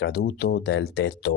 caduto del tetto।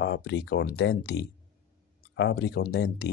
apri con denti। apri con denti,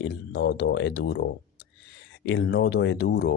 il nodo è duro। il nodo è duro,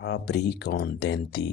apri con denti,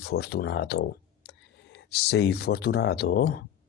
fortunato। sei fortunato,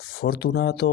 fortunato,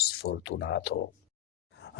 sfortunato।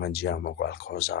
mangiamo qualcosa।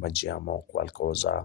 mangiamo qualcosa।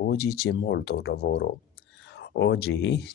oggi c'è molto lavoro। oggi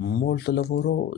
molto lavoro,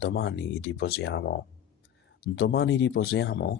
domani riposiamo। domani riposiamo,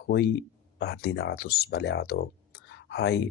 hai ordinato sbagliato। hai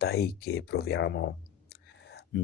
dai che proviamo।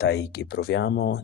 dai che proviamo,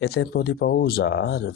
è tempo di pausa,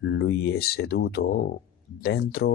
lui è seduto dentro,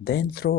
dentro,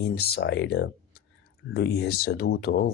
inside। lui è seduto,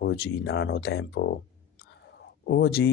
oggi non ho tempo। oggi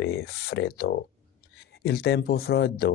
è freddo। il tempo freddo,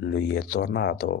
lui è tornato।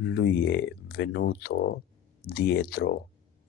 lui è venuto dietro,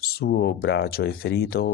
suo braccio è ferito,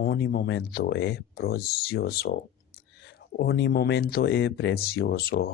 ogni momento è prezioso। ogni momento è prezioso,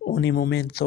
ogni momento,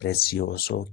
prezioso,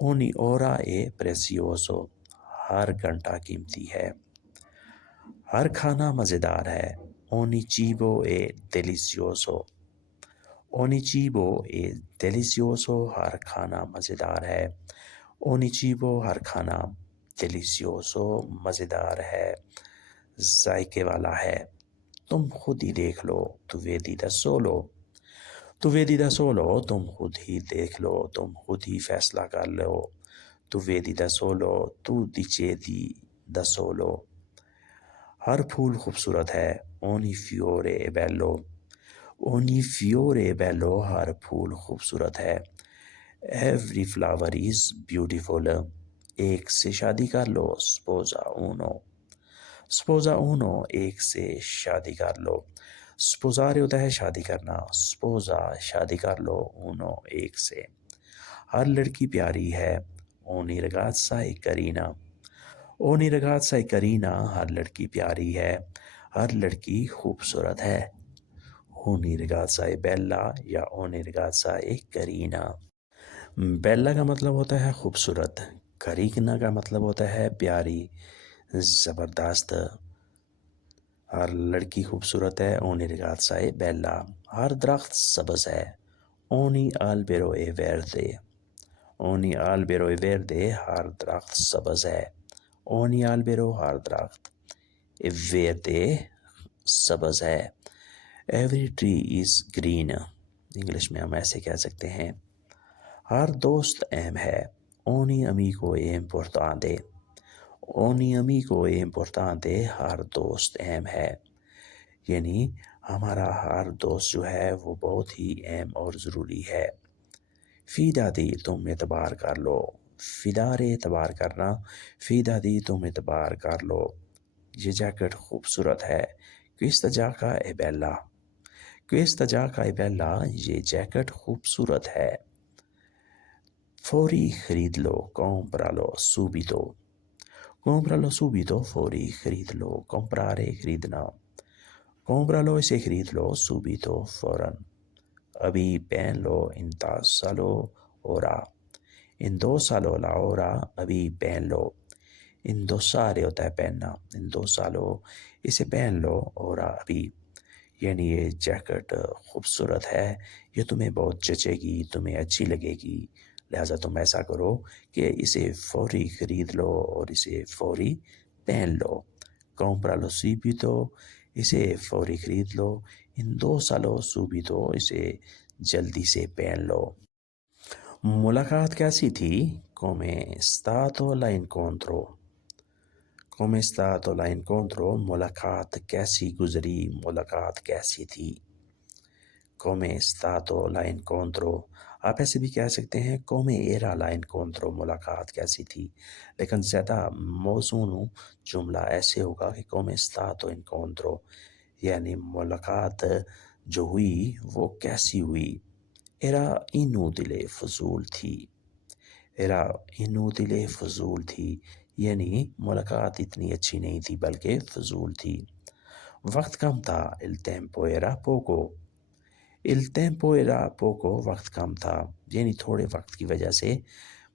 ogni ora è prezioso, ہر گھنٹہ قیمتی ہے. ہر کھانا مزیدار ہے. ogni cibo è delizioso. ogni cibo è delizioso, ہر کھانا مزیدار ہے. ogni cibo ہر کھانا delizioso مزیدار ہے، ذائقے والا ہے. تم خود ہی دیکھ لو، تو vedi da solo. تو vedi da solo، تم خود ہی دیکھ لو، تم خود ہی فیصلہ کر لو. تو vedi da solo، تو decidi da solo. ہر پھول خوبصورت ہے. ogni fiore è bello. ogni fiore è bello، ہر پھول خوبصورت ہے. every flower is beautiful. ایک سے شادی کر لو. sposa uno. sposa uno، ایک سے شادی کر لو. sposare ہوتا ہے شادی کرنا. sposa شادی کر لو. uno ایک سے. ہر لڑکی پیاری ہے. ogni ragazza è carina. ogni ragazza è carina، ہر لڑکی پیاری ہے، ہر لڑکی خوبصورت ہے. ogni ragazza è bella یا ogni ragazza è carina. بیلا کا مطلب ہوتا ہے خوبصورت. کرینا کا مطلب ہوتا ہے پیاری، زبردست. ہر لڑکی خوبصورت ہے. ogni ragazza è bella. ہر درخت سبز ہے. ogni albero è verde. ogni albero è verde، ہر درخت سبز ہے. ogni albero ہر درخت. è verde سبز ہے. every tree is green، English میں ہم ایسے کہہ سکتے ہیں. ہر دوست اہم ہے. ogni amico è importante. ogni amico è importante، ہر دوست اہم ہے. یعنی ہمارا ہر دوست جو ہے وہ بہت ہی اہم اور ضروری ہے. fidati، تم اعتبار کر لو. fidare اعتبار کرنا. fidati، تم اعتبار کر لو. یہ جیکٹ خوبصورت ہے. questa giacca è bella. questa giacca è bella، یہ جیکٹ خوبصورت ہے. فوری خرید لو. compralo subito. compralo subito، فوری خرید لو. comprare خریدنا. compralo اسے خرید لو. subito فوراً. ابھی پہن لو. indossalo ora. indossalo la ora، ابھی پہن لو. indossare ہوتا ہے پہننا. indossalo اسے پہن لو. ora ابھی. یعنی یہ جیکٹ خوبصورت ہے، یہ تمہیں بہت جچے گی، تمہیں اچھی لگے گی، لہٰذا تم ایسا کرو کہ اسے فوری خرید لو اور اسے فوری پہن لو. compralo subito، اسے فوری خرید لو. indossalo subito، اسے جلدی سے پہن لو. ملاقات کیسی تھی؟ come è stato l'incontro. come è stato l'incontro، ملاقات کیسی گزری، ملاقات کیسی تھی. come è stato l'incontro، آپ ایسے بھی کہہ سکتے ہیں come era l'incontro، ملاقات کیسی تھی، لیکن زیادہ موزون جملہ ایسے ہوگا کہ come è stato incontro، یعنی ملاقات جو ہوئی وہ کیسی ہوئی. era inutile، فضول تھی. era inutile، فضول تھی، یعنی ملاقات اتنی اچھی نہیں تھی بلکہ فضول تھی. وقت کم تھا. il tempo era poco. il tempo era poco، وقت کم تھا، یعنی تھوڑے وقت کی وجہ سے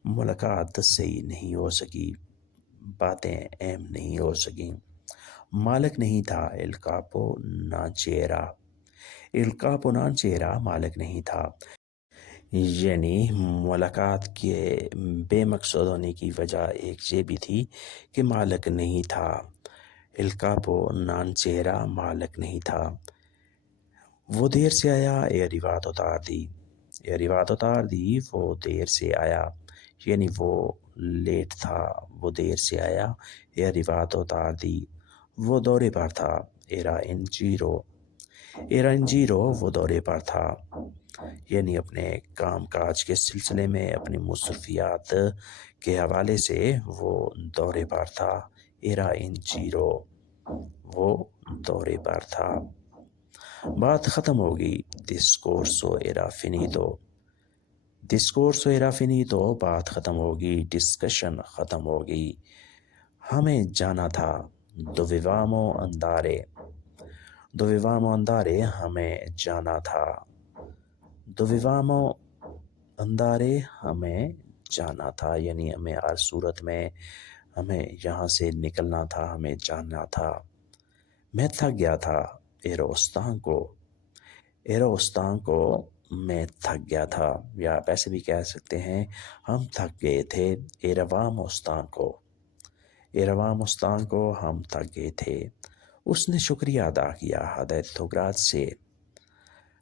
ملاقات صحیح نہیں ہو سکی، باتیں اہم نہیں ہو سکیں. مالک نہیں تھا. il capo non c'era. il capo non c'era، مالک نہیں تھا. یعنی ملاقات کے بے مقصد ہونے کی وجہ ایک یہ بھی تھی کہ مالک نہیں تھا. il capo non c'era، مالک نہیں تھا. وہ دیر سے آیا. è arrivato tardi. è arrivato tardi، وہ دیر سے آیا، یعنی وہ لیٹ تھا، وہ دیر سے آیا. è arrivato tardi، وہ دورے پر تھا. era in giro. era in giro، وہ دورے پر تھا، یعنی اپنے کام کاج کے سلسلے میں، اپنی مصروفیات کے حوالے سے وہ دورے پر تھا. era in giro، وہ دورے پر تھا. بات ختم ہوگی. discorso era finito. discorso era finito، بات ختم ہوگی. discussion ختم ہوگی. ہمیں جانا تھا. dovevamo andare. dovevamo andare، ہمیں جانا تھا. dovevamo andare، ہمیں جانا تھا، یعنی ہمیں ہر صورت میں ہمیں یہاں سے نکلنا تھا، ہمیں جاننا تھا۔ میں تھک گیا تھا ایروستان کو میں تھک گیا تھا، یا ایسے بھی کہہ سکتے ہیں ہم تھک گئے تھے ایروام کو ہم تھک گئے تھے۔ اس نے شکریہ ادا کیا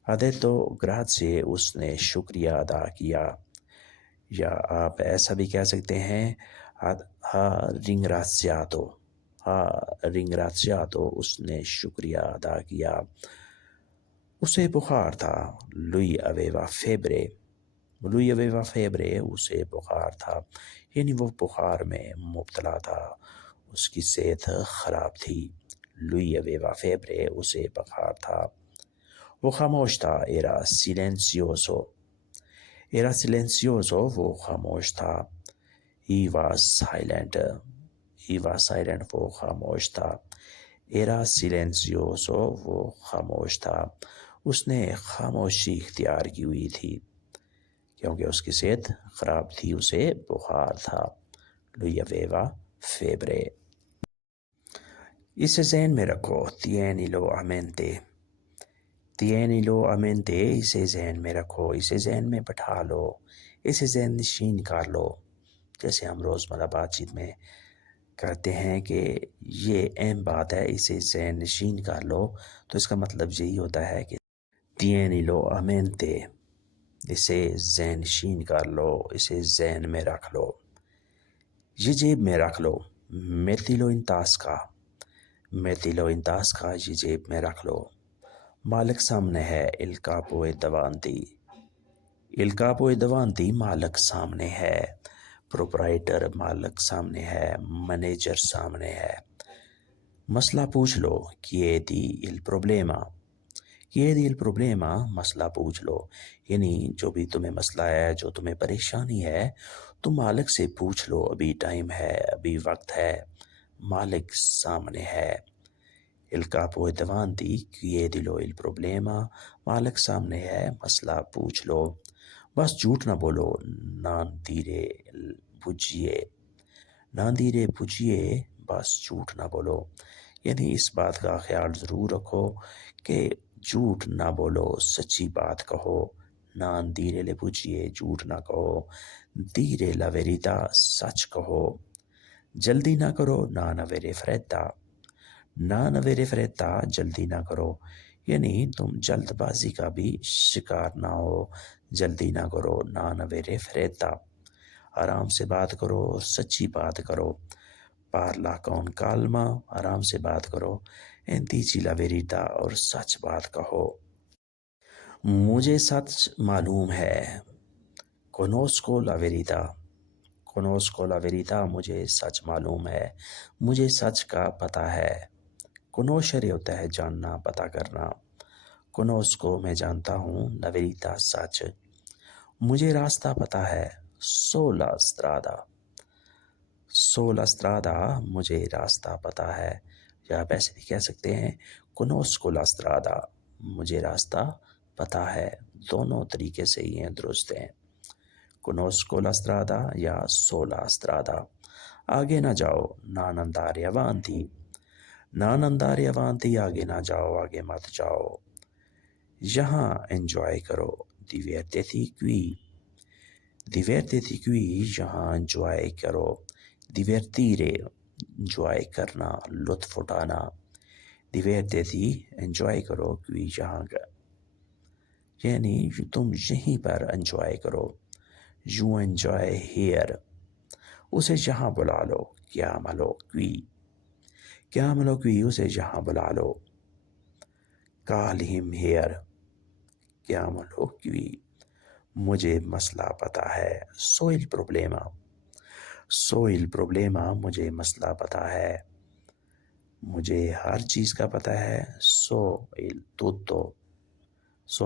ہدیتوگراد سے اس نے شکریہ ادا کیا، یا آپ ایسا بھی کہہ سکتے ہیں ہا رنگراتسیاتو اس نے شکریہ ادا کیا۔ اسے بخار تھا، لوئی اویوا فیبرے اسے بخار تھا، یعنی وہ بخار میں مبتلا تھا، اس کی صحت خراب تھی۔ لوئی اویوا فیبرے اسے بخار تھا، وہ خاموش تھا۔ ایرا سیلنسیوزو وہ خاموش تھا۔ ہی واز سائلنٹ وہ خاموش تھا۔ ایرا سیلنسیوزو وہ خاموش تھا، اس نے خاموشی اختیار کی ہوئی تھی کیونکہ اس کی صحت خراب تھی، اسے بخار تھا۔ لوئی اویوا فیبرے۔ اسے ذہن میں رکھو، تینیلو امینتے، اسے ذہن میں رکھو، اسے ذہن میں بٹھا لو، اسے ذہن نشین کر لو۔ جیسے ہم روزمرہ بات چیت میں کرتے ہیں کہ یہ اہم بات ہے، اسے ذہن نشین کر لو، تو اس کا مطلب یہی ہوتا ہے کہ تینیلو امینتے، اسے ذہن نشین کر لو، اسے ذہن میں رکھ لو۔ یہ جیب میں رکھ لو، میتیلو انتاس کا یہ جیب میں رکھ لو۔ مالک سامنے ہے، il capo è davanti، مالک سامنے ہے۔ پروپرائٹر مالک سامنے ہے، مینیجر سامنے ہے۔ مسئلہ پوچھ لو، chiedi il problema، مسئلہ پوچھ لو، یعنی جو بھی تمہیں مسئلہ ہے، جو تمہیں پریشانی ہے، تم مالک سے پوچھ لو، ابھی ٹائم ہے، ابھی وقت ہے، مالک سامنے ہے۔ il capo è davanti، chiedilo il problema، مالک سامنے ہے، مسئلہ پوچھ لو۔ بس جھوٹ نہ بولو، non dire bugie، بس جھوٹ نہ بولو، یعنی اس بات کا خیال ضرور رکھو کہ جھوٹ نہ بولو، سچی بات کہو۔ non dire le bugie، جھوٹ نہ کہو۔ dire la verità، سچ کہو۔ جلدی نہ کرو، non avere fretta، جلدی نہ کرو، یعنی تم جلد بازی کا بھی شکار نہ ہو، جلدی نہ کرو۔ non avere fretta۔ آرام سے بات کرو اور سچی بات کرو۔ parla con calma، آرام سے بات کرو۔ e dici la verità، اور سچ بات کہو۔ مجھے سچ معلوم ہے، conosco la verità، مجھے سچ معلوم ہے، مجھے سچ کا پتہ ہے۔ conoscere ہوتا ہے جاننا، پتہ کرنا۔ conosco میں جانتا ہوں، la verità سچ۔ مجھے راستہ پتہ ہے، so la strada، مجھے راستہ پتہ ہے، یا آپ ایسے بھی کہہ سکتے ہیں conosco la strada، مجھے راستہ پتہ ہے۔ دونوں طریقے سے ہی ہیں، درست ہیں۔ conosco la strada یا so la strada۔ آگے نہ جاؤ، non andare avanti، آگے نہ جاؤ، آگے مت جاؤ۔ یہاں انجوائے کرو، divertiti qui، یہاں انجوائے کرو۔ divertire، انجوائے کرنا، لطف اٹھانا۔ divertiti، انجوائے کرو، qui یہاں کا، یعنی تم یہیں پر انجوائے کرو۔ you enjoy here، اسے یہاں بلا لو، chiamalo qui، اسے یہاں بلا لو۔ call him here، chiamalo qui، مجھے مسئلہ پتہ ہے۔ so il problema، مجھے مسئلہ پتہ ہے، مجھے ہر چیز کا پتہ ہے۔ so il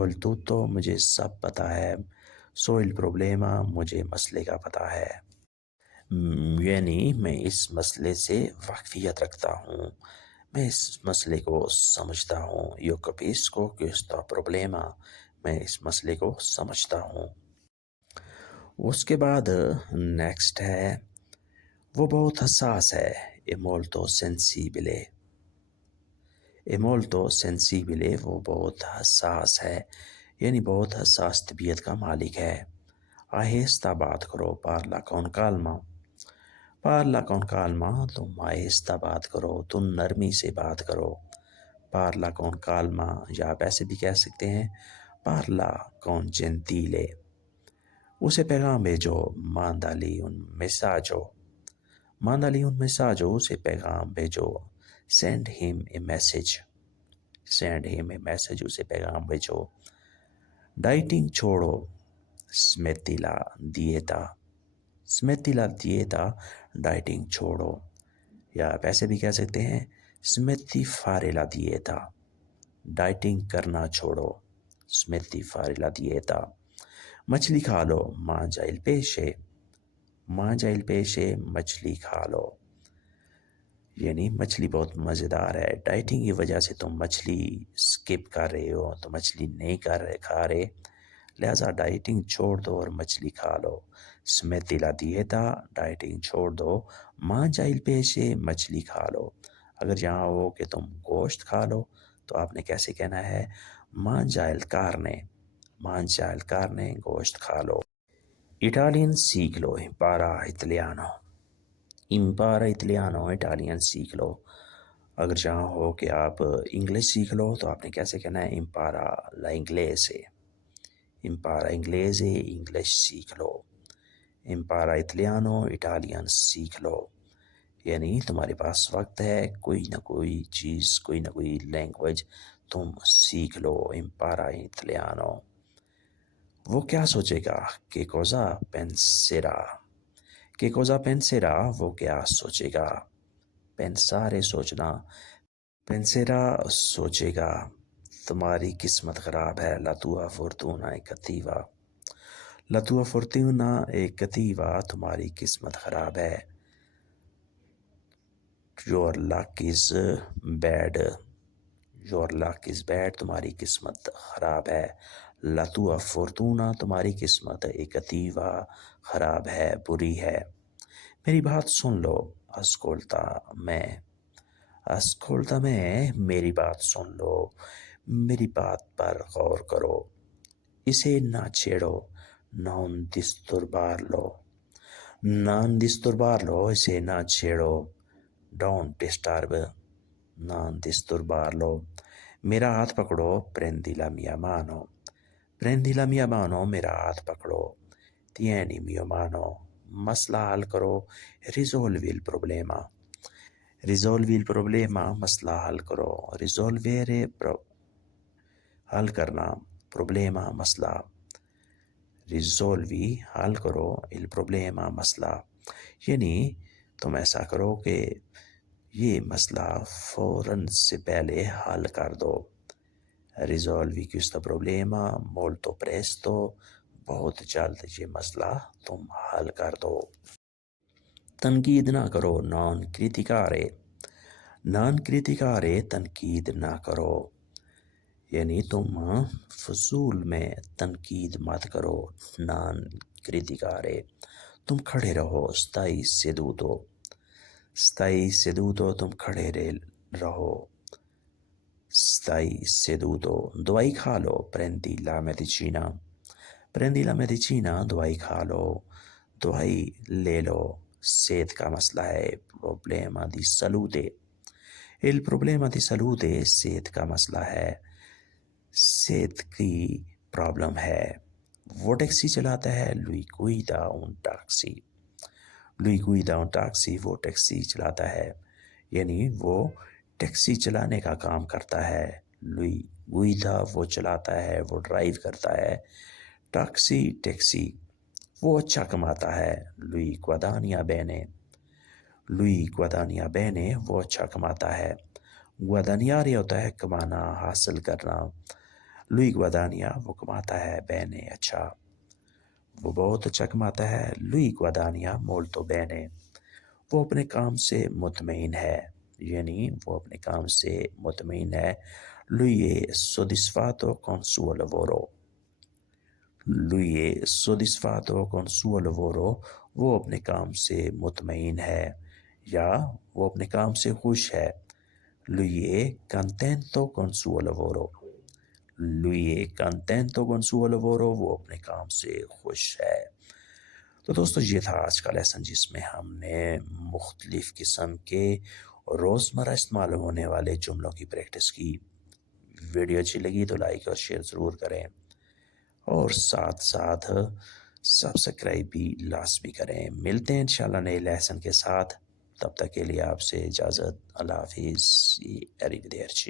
tutto، مجھے سب پتہ ہے۔ so il problema، مجھے مسئلے کا پتہ ہے، یعنی میں اس مسئلے سے واقفیت رکھتا ہوں، میں اس مسئلے کو سمجھتا ہوں۔ io capisco questo problema، میں اس مسئلے کو سمجھتا ہوں۔ اس کے بعد نیکسٹ ہے وہ بہت حساس ہے، è molto sensibile، è molto sensibile وہ بہت حساس ہے، یعنی بہت حساس طبیعت کا مالک ہے۔ آہستہ بات کرو، parla con calma، parla con calma تم آہستہ بات کرو، تم نرمی سے بات کرو، parla con calma، یا آپ ایسے بھی کہہ سکتے ہیں parla con gentile۔ اسے پیغام بھیجو، mandali un messaggio، mandali un messaggio، اسے پیغام بھیجو، send him a message، send him a message، اسے پیغام بھیجو۔ ڈائٹنگ چھوڑو، smetti la dieta، smetti la dieta، dieting چھوڑو، یا آپ ایسے بھی کہہ سکتے ہیں smetti fare la dieta، dieting کرنا چھوڑو، smetti fare la dieta۔ مچھلی کھا لو، mangia il pesce، mangia il pesce، مچھلی کھا لو، یعنی مچھلی بہت مزیدار ہے، ڈائٹنگ کی وجہ سے تم مچھلی سکپ کر رہے ہو، تو مچھلی نہیں کھا رہے، لہذا ڈائٹنگ چھوڑ دو اور مچھلی کھا لو۔ smetti la dieta، ڈائٹنگ چھوڑ دو، mangia il pesce، مچھلی کھا لو۔ اگر یہاں ہو کہ تم گوشت کھا لو تو آپ نے کیسے کہنا ہے mangia il carne، mangia il carne، گوشت کھا لو۔ اٹالین سیکھ لو، impara italiano، impara italiano، Italian سیکھ لو۔ اگر جہاں ہو کہ آپ انگلش سیکھ لو تو آپ نے کیسے کہنا ہے impara l'inglese، impara inglese، English سیکھ لو۔ impara italiano، اٹالین سیکھ لو، یعنی تمہارے پاس وقت ہے، کوئی نہ کوئی چیز، کوئی نہ کوئی لینگویج تم سیکھ لو۔ impara italiano۔ وہ کیا سوچے گا، che cosa penserà، che cosa penserà، وہ کیا سوچے گا۔ pensare سوچنا، penserà سوچے گا۔ تمہاری قسمت خراب ہے، la tua fortuna è cattiva، la tua fortuna è cattiva، تمہاری قسمت خراب ہے۔ your luck is bad، your luck is bad، تمہاری قسمت خراب ہے۔ la tua fortuna، تمہاری قسمت è cattiva، خراب ہے، بری ہے۔ میری بات سن لو، ascolta me، ascolta me، میری بات سن لو، میری بات پر غور کرو۔ اسے نہ چھیڑو، non disturbarlo، non disturbarlo، اسے نہ چھیڑو، don't disturb، non disturbarlo۔ میرا ہاتھ پکڑو، prendi la mia mano، prendi la mia mano، میرا ہاتھ پکڑو، tieni mia mano۔ مسئلہ حل کرو، risolvi il problema، risolvi il problema، مسئلہ حل کرو، risolvere حل کرنا، problema مسئلہ، risolvi حل کرو، il problema مسئلہ، یعنی تم ایسا کرو کہ یہ مسئلہ فوراً سے پہلے حل کر دو۔ risolvi questo problema molto presto، بہت جلد یہ مسئلہ تم حل کر دو۔ تنقید نہ کرو، non criticare، non criticare، تنقید نہ کرو، یعنی تم فضول میں تنقید مت کرو، non criticare۔ تم کھڑے رہو، stai seduto، stai seduto، تم کھڑے رہو، stai seduto۔ دوائی کھا لو، prendi la medicina، prendi la medicina، دوائی کھا لو، دوائی لے لو، صحت کا مسئلہ ہے، problema di salute، il problema di salute، صحت کا مسئلہ ہے، صحت کی پرابلم ہے۔ وہ ٹیکسی چلاتا ہے، lui guida un taxi، lui guida un taxi، وہ ٹیکسی چلاتا ہے، یعنی وہ ٹیکسی چلانے کا کام کرتا ہے۔ lui guida، وہ چلاتا ہے، وہ ڈرائیو کرتا ہے، ٹیکسی، ٹیکسی، وہ اچھا کماتا ہے، lui guadagna bene، lui guadagna bene، وہ اچھا کماتا ہے۔ guadagnare ہوتا ہے کمانا، حاصل کرنا، lui guadagna، وہ کماتا ہے، bene، اچھا، وہ بہت اچھا کماتا ہے، lui guadagna molto bene، وہ اپنے کام سے مطمئن ہے، یعنی وہ اپنے کام سے مطمئن ہے۔ lui è soddisfatto con suo lavoro، lui è soddisfatto con suo lavoro, وہ اپنے کام سے مطمئن ہے یا وہ اپنے کام سے خوش ہے. lui è contento con suo lavoro. lui è contento con suo lavoro, وہ اپنے کام سے خوش ہے. تو دوستو یہ تھا آج کا لیسن جس میں ہم نے مختلف قسم کے روزمرہ استعمال ہونے والے جملوں کی پریکٹس کی. ویڈیو اچھی لگی تو لائک اور شیئر ضرور کریں اور ساتھ ساتھ سبسکرائب بھی لازمی کریں. ملتے ہیں انشاءاللہ نئے لیسن کے ساتھ. تب تک کے لیے آپ سے اجازت. اللہ حافظ. arrivederci.